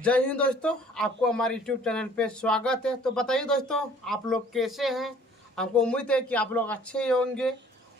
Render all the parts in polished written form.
जय हिंद दोस्तों, आपको हमारे YouTube चैनल पे स्वागत है। तो बताइए दोस्तों, आप लोग कैसे हैं। हमको उम्मीद है कि आप लोग अच्छे ही होंगे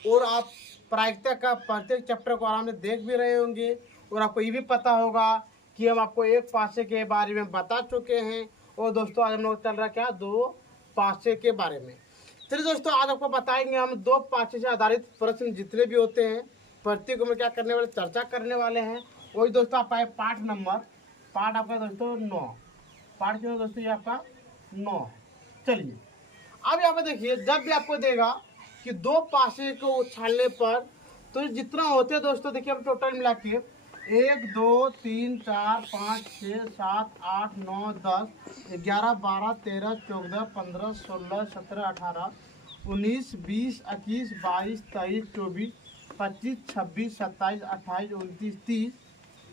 और आप प्रायिकता का प्रत्येक चैप्टर को आराम से देख भी रहे होंगे। और आपको ये भी पता होगा कि हम आपको एक पासे के बारे में बता चुके हैं। और दोस्तों आज हम लोग चल रहा क्या, दो पासे के बारे में। चलिए दोस्तों, आज आपको बताएंगे हम दो पासे से आधारित प्रश्न जितने भी होते हैं प्रत्येक में क्या करने वाले, चर्चा करने वाले हैं। वही दोस्तों आप आए पार्ट आपका दोस्तों 9। पार्ट क्यों दोस्तों, ये आपका 9 है। चलिए अब यहाँ पे देखिए, जब भी आपको देगा कि दो पासे को उछालने पर तो जितना होते हैं दोस्तों, देखिए हम टोटल मिला के 1 2 3 4 5 6 7 8 9 10 11 12 13 14 15 16 17 18 19 20 21 22 23 24 25 26 27 28 29 30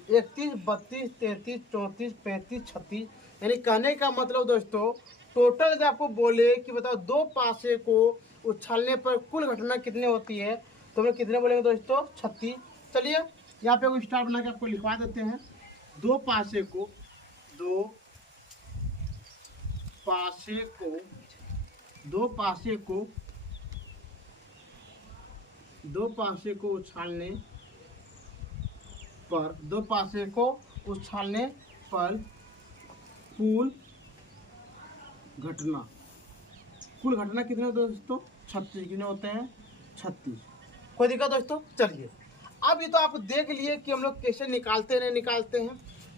31 32 33 34 35 36। यानी कहने का मतलब दोस्तों, टोटल जब आपको बोले कि बताओ दो पासे को उछालने पर कुल घटना कितनी होती है, तो हम कितने बोलेंगे दोस्तों, 36। चलिए यहाँ पे स्टार बना के आपको लिखवा देते हैं। दो पासे को दो पासे को दो पासे को दो पासे को उछालने पर दो पासे को उछालने पर कुल घटना कितने होते हैं दोस्तों, 36। कितने होते हैं, 36। कोई दिक्कत दोस्तों। चलिए अब ये तो आप देख लिए कि हम लोग कैसे निकालते हैं।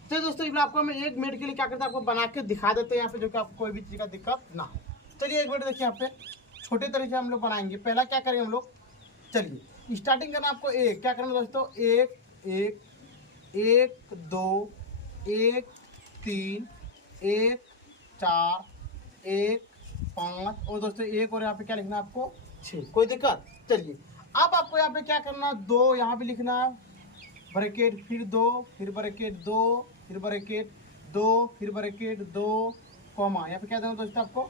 तो दोस्तों ये आपको हम 1 मिनट के लिए क्या करते हैं, आपको बना के दिखा देते हैं यहाँ पे, जो कि आपको कोई भी चीज़ का दिक्कत ना हो। चलिए 1 मिनट देखिए, यहाँ पे छोटे तरीके से हम लोग बनाएंगे। पहला क्या करेंगे हम लोग, चलिए स्टार्टिंग करना आपको एक क्या करना दोस्तों, 1 1 1 2 1 3 1 4 1 5 और दोस्तों एक और यहाँ पे क्या लिखना है आपको, 6। कोई दिक्कत। चलिए अब आपको यहाँ पे क्या करना, 2 यहाँ पे लिखना है, ब्रैकेट फिर 2 फिर ब्रैकेट 2 फिर ब्रैकेट 2 फिर ब्रैकेट 2 कॉमा। यहाँ पे क्या देना दोस्तों, आपको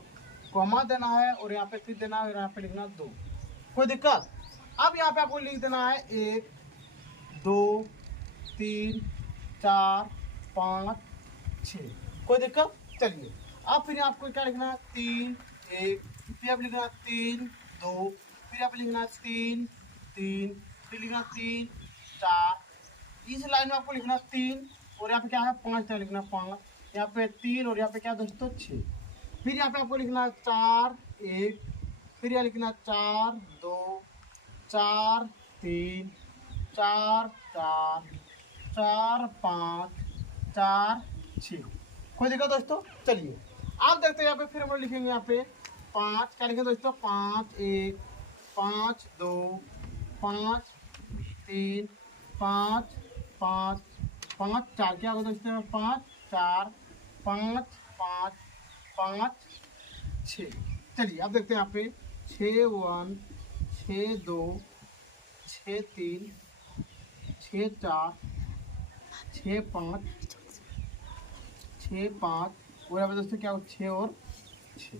कॉमा देना है और यहाँ पे फिर देना है और यहाँ पे लिखना 2। कोई दिक्कत। अब यहाँ पे आपको लिख देना है 1 2 3 4 5 6। कोई दिक्कत। चलिए अब फिर आपको क्या लिखना है, 3 1 फिर आप लिखना 3 2 फिर आप लिखना 3 3 फिर लिखना 3 4। इस लाइन में आपको लिखना 3 और यहाँ पे क्या है 5 लिखना 5, यहाँ पे 3 और यहाँ पे क्या दोस्तों 6। फिर यहाँ पे आपको लिखना 4 1 फिर यहाँ लिखना 4 2 4 3 4 4 4 5 4 6। कोई दिक्कत दोस्तों। चलिए आप देखते हैं यहाँ पे फिर हम लोग लिखेंगे यहाँ पे 5 क्या लिखेंगे दोस्तों, 5 1 5 2 5 3 5 5 5 4 क्या होगा दोस्तों, 5 4 5 5 5 6। चलिए अब देखते हैं यहाँ पे 6 1 6 2 6 3 6 4 6 5 6 5 और यहाँ पे दोस्तों क्या हो, 6 और 6।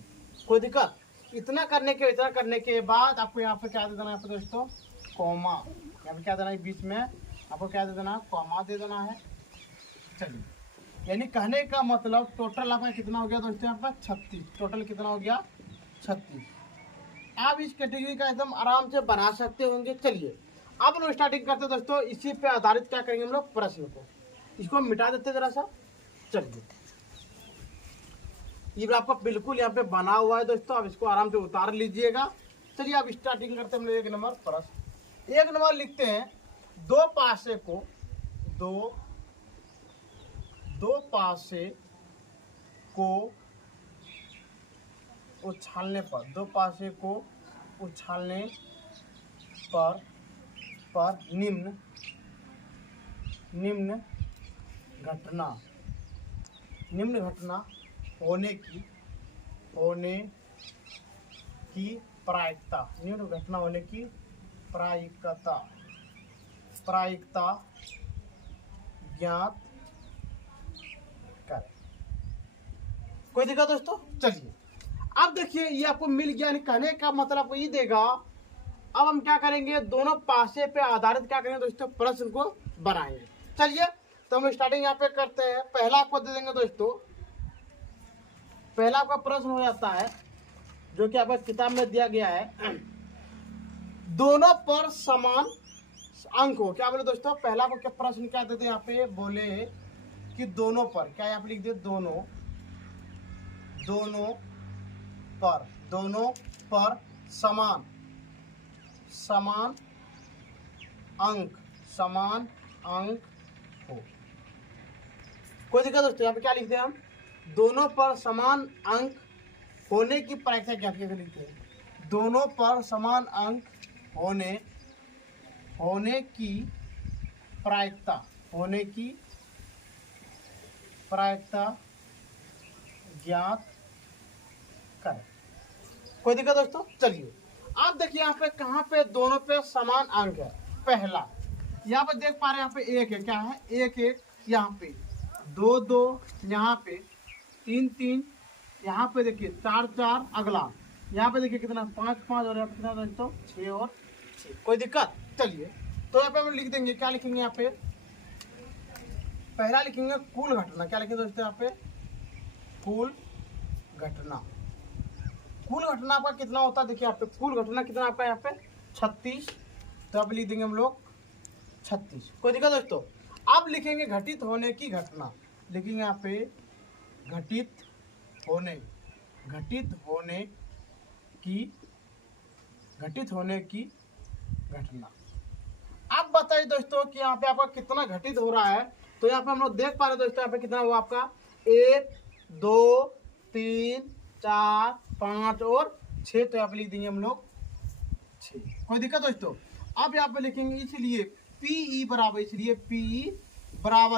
कोई दिक्कत। इतना करने के बाद आपको यहाँ पे क्या दे देना है, यहाँ पे दोस्तों कॉमा। यहाँ पे क्या देना है, बीच में आपको क्या दे देना है, कॉमा दे देना है। चलिए यानी कहने का मतलब टोटल आपका कितना हो गया दोस्तों, यहाँ पर 36। टोटल कितना हो गया, 36। आप इस कैटेगरी का एकदम आराम से बना सकते होंगे। चलिए अब हम लोग स्टार्टिंग करते हैं दोस्तों, इसी पे आधारित क्या करेंगे हम लोग, प्रश्न को। इसको हम मिटा देते जरा सा। चलिए ये आपका बिल्कुल यहाँ पे बना हुआ है दोस्तों, अब इसको आराम से उतार लीजिएगा। चलिए अब स्टार्टिंग करते हैं हम लोग 1 नंबर प्रश्न। 1 नंबर लिखते हैं, दो पासे को उछालने पर निम्न घटना होने की प्रायिकता ज्ञात करें। कोई दिक्कत दोस्तों। चलिए अब देखिए ये आपको मिल गया, कहने का मतलब आपको ये देगा। अब हम क्या करेंगे, दोनों पासे पे आधारित क्या करेंगे दोस्तों, प्रश्न को बनाएंगे। चलिए तो हम स्टार्टिंग यहाँ पे करते हैं। पहला आपको दे देंगे दोस्तों, पहला आपका प्रश्न हो जाता है जो कि आपका किताब में दिया गया है, दोनों पर समान अंक हो। क्या बोले दोस्तों, पहला को क्या प्रश्न क्या देते हैं यहाँ पे, बोले कि दोनों पर, क्या यहाँ पे लिख दे, दोनों पर समान अंक हो। कोई दिक्कत दोस्तों, यहाँ पे क्या लिखते हैं हम, दोनों पर समान अंक होने की प्रायिकता क्या लिखते हैं, दोनों पर समान अंक होने की प्रायिकता ज्ञात करें। कोई दिक्कत दोस्तों, चलिए आप देखिए यहाँ पे कहाँ पे दोनों पे समान अंक है। पहला यहाँ पे देख पा रहे हैं, यहाँ पे एक है, क्या है, एक यहाँ पे, दो दो यहाँ पे, तीन तीन यहाँ पे, देखिए चार चार, अगला यहाँ पे देखिए कितना, पाँच पाँच, और यहाँ पे कितना दोस्तों, 6 और 6। कोई दिक्कत, चलिए तो यहाँ पे हम लिख देंगे, क्या लिखेंगे यहाँ पे, पहला लिखेंगे कुल घटना। क्या लिखेंगे दोस्तों यहाँ पे, कुल घटना आपका कितना होता है, देखिए यहाँ पे कुल घटना कितना आपका यहाँ पे 36, तो अब लिख देंगे हम लोग 36। कोई दिक्कत दोस्तों, अब लिखेंगे घटित होने की घटना, लिखेंगे यहाँ पे घटित होने की घटना। अब बताइए दोस्तों कि यहाँ पे आपका कितना घटित हो रहा है। तो यहाँ पे हम लोग देख पा रहे हैं दोस्तों, यहाँ पे कितना हुआ आपका, 1 2 3 4 5 और 6, तो यहाँ पे लिख देंगे हम लोग 6। कोई दिक्कत दोस्तों, अब यहाँ पे लिखेंगे इसलिए पीई बराबर,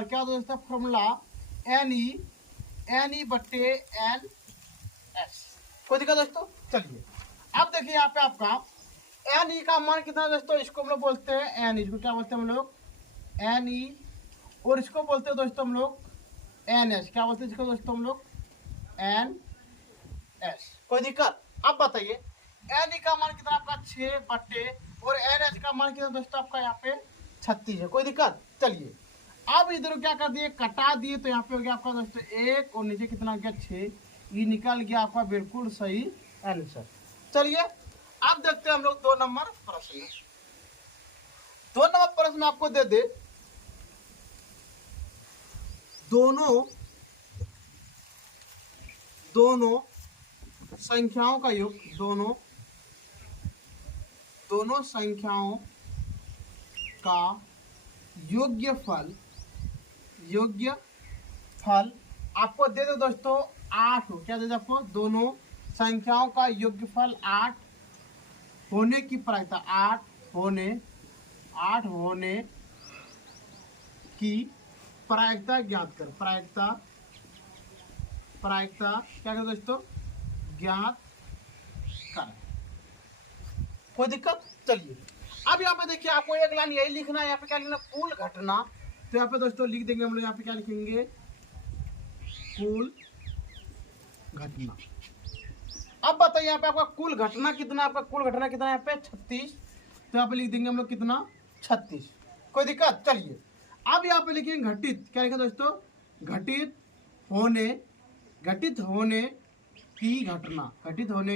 क्या होता है दोस्तों, फॉर्मूला एन ई बट्टे एन एस। कोई दिक्कत दोस्तों, चलिए अब देखिए यहाँ पे आपका एन ई का मान कितना दोस्तों, इसको हम लोग बोलते हैं एन, इसको क्या बोलते हैं हम लोग, एन ई, और इसको बोलते हैं दोस्तों हम लोग एन एस। क्या बोलते हैं इसको दोस्तों हम लोग, एन एस। कोई दिक्कत, अब बताइए एन ई का मान कितना आपका 6 बट्टे, और एन एच का मान कितना दोस्तों आपका यहाँ पे 36 है। कोई दिक्कत, चलिए अब इधर क्या कर दिए, कटा दिए, तो यहाँ पे हो गया आपका दोस्तों 1, और नीचे कितना गया 6, ये निकल गया आपका बिल्कुल सही आंसर। चलिए अब देखते हैं हम लोग 2 नंबर प्रश्न। 2 नंबर प्रश्न आपको दे दे, दोनों संख्याओं का योग, दोनों संख्याओं का योग्य फल आपको दे दो दोस्तों 8 हो। क्या दे दो आपको, दोनों संख्याओं का योग्यफल 8 होने की प्रायिकता, 8 होने की प्रायिकता ज्ञात कर, प्रायिकता क्या कर दोस्तों, ज्ञात कर। कोई दिक्कत, चलिए अब यहाँ पे देखिए आपको एक लाइन यही लिखना है, यहाँ पे क्या लिखना, कुल घटना। तो यहाँ पे दोस्तों लिख देंगे हम लोग, यहाँ पे क्या लिखेंगे, कुल घटना। अब बताइए यहाँ पे आपका कुल घटना कितना, यहाँ पे 36, तो यहाँ पे लिख देंगे हम लोग कितना, 36। कोई दिक्कत, चलिए अब यहाँ पे लिखेंगे घटित। क्या लिखेंगे दोस्तों, घटित होने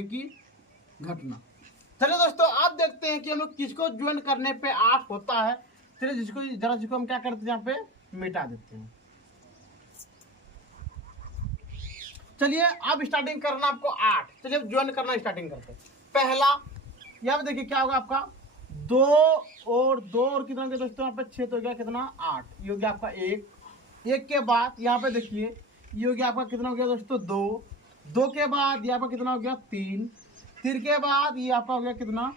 की घटना। चलिए दोस्तों आप देखते हैं कि हम लोग किसको ज्वाइन करने पे 8 होता है। चलिए जिसको हम क्या करते हैं, यहाँ पे मिटा देते हैं। चलिए अब स्टार्टिंग करना आपको 8, चलिए ज्वाइन करना स्टार्टिंग करते हैं। पहला यहाँ पे देखिए क्या होगा आपका, 2 और कितना हो गया दोस्तों, यहाँ पे 6, तो हो गया कितना, 8, ये हो गया आपका 1 के बाद यहाँ पे देखिए ये हो गया आपका कितना हो गया दोस्तों, 2 के बाद यहाँ पे कितना हो गया, 3 के बाद ये आपका हो गया कितना,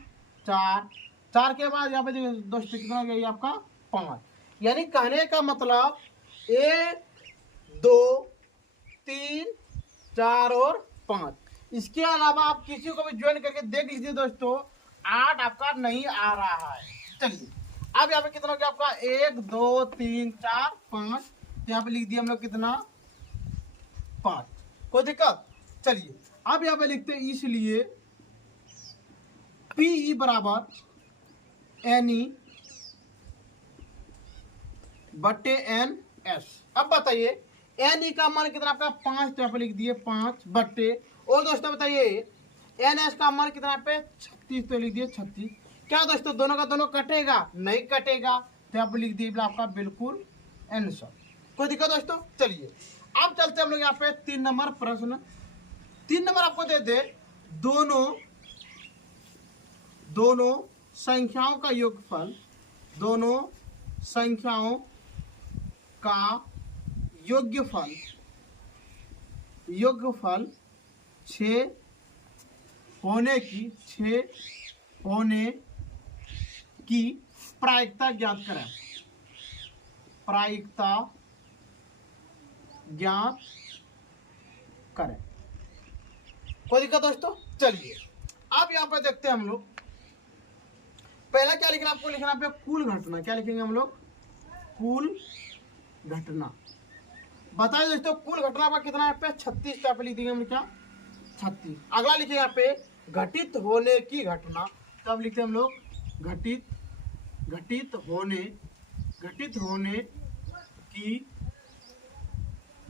4 के बाद यहाँ पे दोस्तों कितना हो गया, ये आपका 5। यानी कहने का मतलब 1 2 3 4 और 5। इसके अलावा आप किसी को भी ज्वाइन करके देख लीजिए दोस्तों, 8 आपका नहीं आ रहा है। चलिए अब यहाँ पे कितना हो गया आपका, 1 2 3 4 5, यहाँ पे लिख दिया हम लोग कितना, 5। कोई दिक्कत, चलिए अब यहाँ पे लिखते हैं इसलिए पीई बराबर एन ई बट्टे एन एस। अब बताइए एन ई का मान कितना आपका 5, तो यहाँ पे लिख दिए 5 बट्टे, और दोस्तों बताइए एन एस का मान कितना पे 36, तो लिख दिए 36। क्या दोस्तों दोनों का दोनों कटेगा? नहीं कटेगा, तो यहाँ पे लिख दिए आपका बिल्कुल आंसर। कोई दिक्कत दोस्तों? चलिए अब चलते हम लोग यहाँ पे 3 नंबर प्रश्न। 3 नंबर आपको दे दे दोनों संख्याओं का योगफल, दोनों संख्याओं का योगफल 6 होने की प्रायिकता ज्ञात करें। प्रायिकता ज्ञात करें। कोई दिक्कत दोस्तों? चलिए अब यहाँ पे देखते हैं हम लोग। पहला क्या लिखना आपको? लिखना पे कुल घटना। क्या लिखेंगे हम लोग? कुल घटना। बताइए दोस्तों कुल घटना का कितना है पे 36, पे लिख देंगे हम क्या 36। अगला लिखेंगे यहाँ पे घटित होने की घटना। तब लिखते हैं हम लोग घटित होने की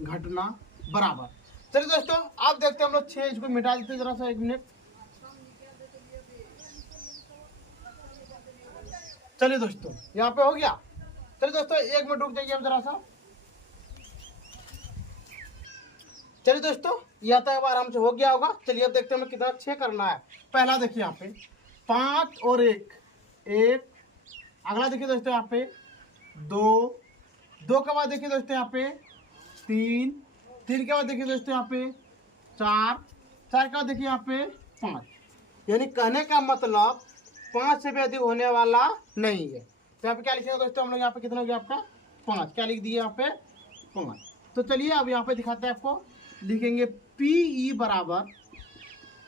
घटना बराबर। चलिए दोस्तों आप देखते हैं हम लोग 6, इसको मिटा देते हैं जरा सा 1 मिनट। चलिए दोस्तों यहाँ पे हो गया। चलिए दोस्तों 1 मिनट रुक जाइए अब जरा सा। चलिए दोस्तों यह तो अब आराम से हो गया होगा। चलिए अब देखते हैं हमें कितना 6 करना है। पहला देखिए यहाँ पे 5 और 1। अगला देखिए दोस्तों यहाँ पे 2 के बाद देखिए दोस्तों यहाँ पे 3 के बाद देखिए दोस्तों यहाँ पे 4 के बाद देखिए यहाँ पे 5। यानी कहने का मतलब 5 से भी अधिक होने वाला नहीं है। तो यहाँ पे क्या लिखेंगे दोस्तों हम लोग? यहाँ पे कितना हो गया आपका 5। क्या लिख दिए यहाँ पे 5। तो चलिए अब यहाँ पे दिखाते हैं आपको। लिखेंगे पी ई बराबर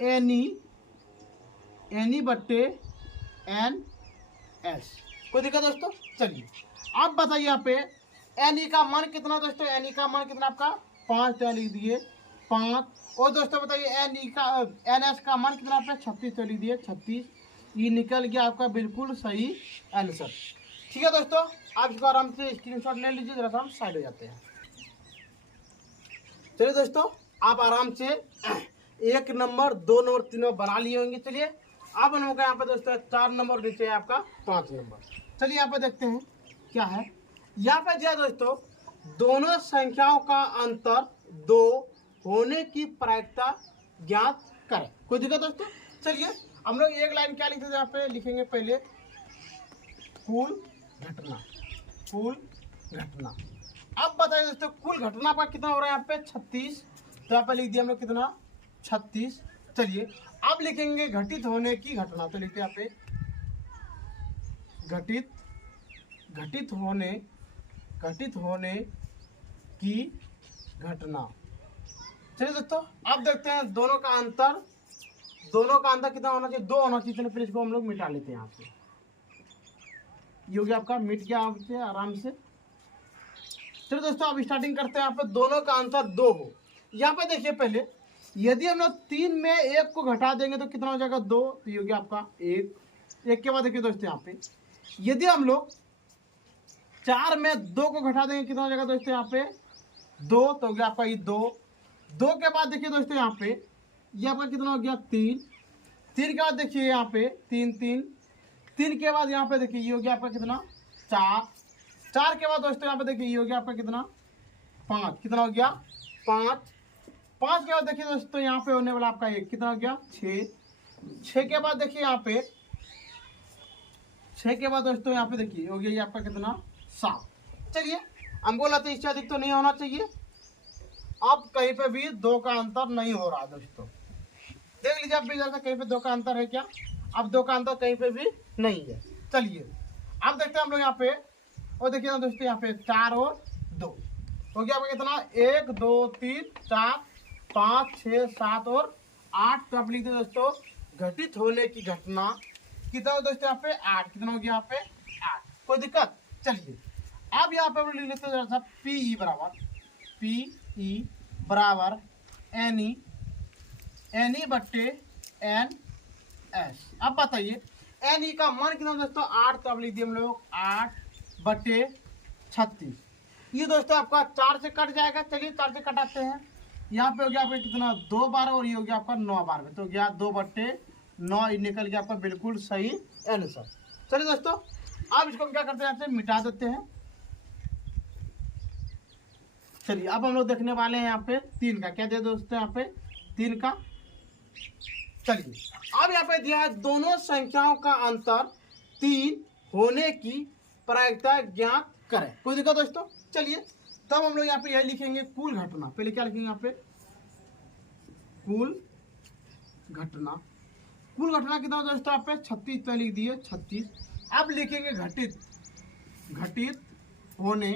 एन ई बट्टे एन एस। कोई दिक्कत दोस्तों? चलिए अब बताइए यहाँ पे एन ई का मान कितना दोस्तों? एन ई का मान कितना आपका 5, तो लिख दिए 5। और दोस्तों बताइए एन एस का मान कितना आपका 36, तो लिख दिए 36। ये निकल गया आपका बिल्कुल सही आंसर। ठीक है दोस्तों आप इसको आराम से स्क्रीनशॉट ले लीजिए। जरा सा हम साइड हो जाते हैं। चलिए दोस्तों आप आराम से 1 नंबर 2 नंबर 3 नंबर बना लिए होंगे। चलिए अब हम लोग यहाँ पे दोस्तों 4 नंबर नीचे है आपका 5 नंबर। चलिए यहाँ पे देखते हैं क्या है। यहाँ पे दिया दोस्तों दोनों संख्याओं का अंतर 2 होने की प्रायिकता ज्ञात करें। कोई दिक्कत दोस्तों? चलिए हम लोग एक लाइन क्या लिखते हैं यहाँ पे? लिखेंगे पहले कुल घटना। अब बताइए दोस्तों कुल घटना का कितना हो रहा है यहाँ पे 36। तो यहाँ पे लिख दिया हम लोग कितना 36। चलिए अब लिखेंगे घटित होने की घटना। तो लिखते हैं यहाँ पे घटित होने की घटना। चलिए दोस्तों अब देखते हैं दोनों का अंतर कितना होना चाहिए? 2 होना चाहिए। चलिए फिर इसको हम लोग मिटा लेते हैं यहाँ से। ये हो गया आपका मिट गया आपसे आराम से। चलिए दोस्तों अब स्टार्टिंग करते हैं। यहाँ पे दोनों का अंतर 2 हो। यहाँ पे देखिए पहले यदि हम लोग 3 में 1 को घटा देंगे तो कितना हो जाएगा 2, तो ये हो गया आपका 1 के बाद देखिए दोस्तों यहाँ पे यदि हम लोग 4 में 2 को घटा देंगे कितना हो जाएगा दोस्तों यहाँ पे 2, तो हो गया आपका ये 2 के बाद देखिए दोस्तों यहाँ पे ये आपका कितना हो गया 3 के बाद देखिए यहाँ पे 3 के बाद यहाँ पे देखिए ये हो गया आपका कितना 4 के बाद दोस्तों यहाँ पे देखिए ये हो गया आपका कितना 5। कितना हो गया 5 के बाद देखिए दोस्तों यहाँ पे होने वाला आपका 1 कितना हो गया 6 के बाद देखिए यहाँ पे 6 के बाद दोस्तों यहाँ पे देखिए हो गया ये आपका कितना 7। चलिए हम बोला था इससे अधिक तो नहीं होना चाहिए। अब कहीं पे भी 2 का अंतर नहीं हो रहा दोस्तों। देख लीजिए आप भी जैसा कहीं पे 2 का अंतर है क्या? अब 2 का अंतर कहीं पे भी नहीं है। चलिए अब देखते हैं हम लोग यहाँ पे और देखिए ना दोस्तों यहाँ पे 4 और 2 हो गया आपका कितना 1 2 3 4 5 6 7 और 8। तो आप लिखते दोस्तों घटित होने की घटना कितना हो दोस्तों यहाँ पे 8। कितना हो गया यहाँ पे 8। कोई दिक्कत? चलिए अब यहाँ पे हम लिख लेते हैं पी ई बराबर एन ई बट्टे एन एस। अब बताइए एन ई का मान कितना दोस्तों 8। तो अब लिख दिए हम लोग 8 बट्टे 36। ये दोस्तों आपका 4 से कट जाएगा। चलिए 4 से कटाते हैं। यहाँ पे हो गया आपका कितना 2 बार और ये हो गया आपका 9 बार में, तो गया 2/9 निकल गया आपका बिल्कुल सही आंसर। चलिए दोस्तों अब इसको हम क्या करते हैं, यहाँ से मिटा देते हैं। चलिए अब हम लोग देखने वाले हैं यहाँ पे 3 का, क्या दिया दोस्तों यहाँ पे 3 का। चलिए अब यहाँ पे दिया है दोनों संख्याओं का अंतर 3 होने की प्रायिकता ज्ञात करें। कोई दिक्कत दोस्तों? चलिए तब हम लोग यहाँ पे यह लिखेंगे कुल घटना। पहले क्या लिखेंगे यहाँ पे कुल घटना। कुल घटना कितना दोस्तों यहाँ पे 36 तो लिख दिए 36। अब लिखेंगे घटित होने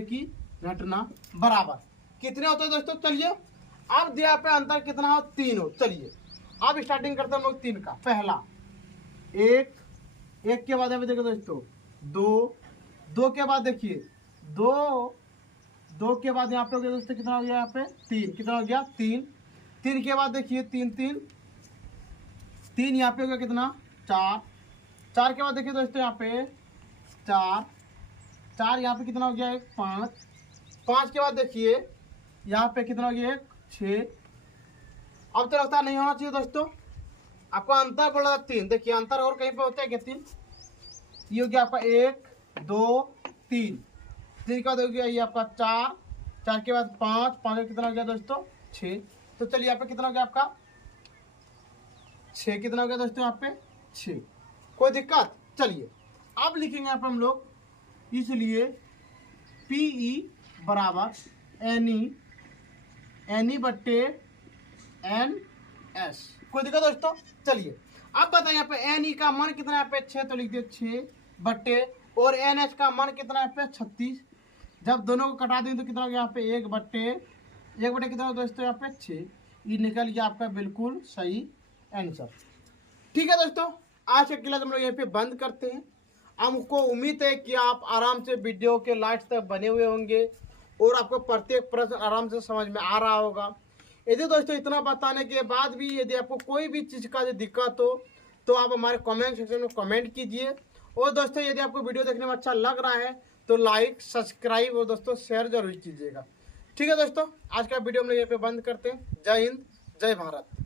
की घटना बराबर कितने होते हैं दोस्तों? चलिए अब दिया पे अंतर कितना हो 3 हो। चलिए अब स्टार्टिंग करते हैं हम लोग 3 का। पहला 1 के बाद अभी देखो दोस्तों 2 के बाद देखिए 2 के बाद यहाँ पे हो गया दोस्तों कितना हो गया यहाँ पे 3, कितना हो गया 3 के बाद देखिए 3 यहाँ पे हो गया कितना 4 के बाद देखिए दोस्तों यहाँ पे 4 यहाँ पे कितना हो गया 5 के बाद देखिए यहाँ पे कितना हो गया 6। अब तो लगता नहीं होना चाहिए दोस्तों, आपको अंतर बोला था 3। देखिए अंतर और कहीं पे होता है क्या 3? ये हो गया आपका 1 2 3 के बाद हो गया ये आपका 4 के बाद 5 का कितना हो गया दोस्तों 6। तो चलिए यहाँ पे कितना हो गया आपका 6, कितना हो गया दोस्तों यहाँ पे 6। कोई दिक्कत? चलिए अब लिखेंगे यहाँ पे हम लोग, इसलिए PE बराबर NE/NS। कोई दिक्कत दोस्तों? चलिए अब बताइए यहाँ पे NE का मान कितना यहाँ पे 6, तो लिख दिए 6 और NH का मान कितना यहाँ पे 36। जब दोनों को कटा दें तो कितना हो गया यहाँ पे 1/1 कितना दोस्तों यहाँ पे 6। ये निकल गया आपका बिल्कुल सही आंसर। ठीक है दोस्तों, आज के क्लास हम लोग यहाँ पे बंद करते हैं। हमको उम्मीद है कि आप आराम से वीडियो के लास्ट तक बने हुए होंगे और आपको प्रत्येक प्रश्न आराम से समझ में आ रहा होगा। यदि दोस्तों इतना बताने के बाद भी यदि आपको कोई भी चीज़ का दिक्कत हो तो आप हमारे कमेंट सेक्शन में कमेंट कीजिए। और दोस्तों यदि आपको वीडियो देखने में अच्छा लग रहा है तो लाइक सब्सक्राइब और दोस्तों शेयर जरूर कीजिएगा। ठीक है दोस्तों, आज का वीडियो हम लोग यहाँ पे बंद करते हैं। जय हिंद, जय भारत।